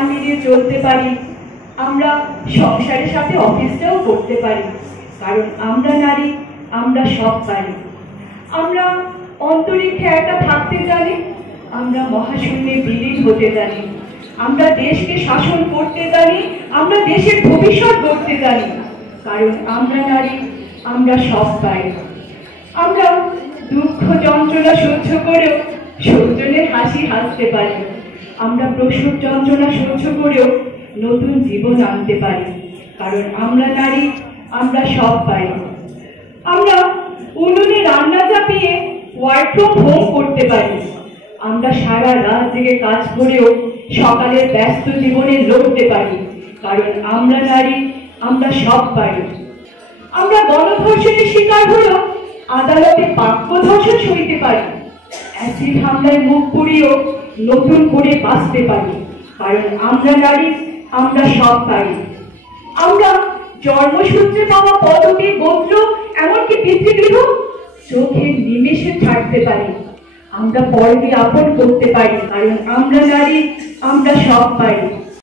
তাল মিলিয়ে চলতে পারি, আমরা সংসারের সাথে অফিসটাও করতে পারি, কারণ আমরা নারী, আমরা সব পারি। আমরা অন্তরিক্ষে একা থাকতে জানি, আমরা মহাশূন্যে বিলীন হতে জানি, আমরা দেশকে শাসন করতে জানি, আমরা দেশের ভবিষ্যৎ গড়তে জানি, কারণ আমরা নারী, আমরা সব পাই। আমরা দুঃখ যন্ত্রণা সহ্য করেও সৌজন্যের হাসি হাসতে পারি, আমরা প্রসব যন্ত্রণা সহ্য করেও নতুন জীবন আনতে পারি, কারণ আমরা নারী, আমরা সব পাই। আমরা উনুনে রান্না চাপিয়ে ওয়ার্ক ফ্রম হোম করতে পারি, আমরা সারা রাত জেগে কাজ করেও সকালের ব্যস্ত জীবনে লড়তে পারি, কারণ আমরা নারী, আমরা সব পারি। আমরা গণধর্ষণের শিকার হলেও আদালতে বাক্য ধর্ষণ সইতে পারি, অ্যাসিড হামলায় মুখ পুড়িয়েও নতুন করে বাঁচতে পারি, কারণ আমরা নারী, আমরা সব পারি। আমরা জন্মসূত্রে পাওয়া পদবী, গোত্র, এমনকি পিতৃগৃহ চোখের নিমেষে ছাড়তে পারি, আমরা পরকে আপন করতে পারি, কারণ আমরা নারী, আমরা সব পারি।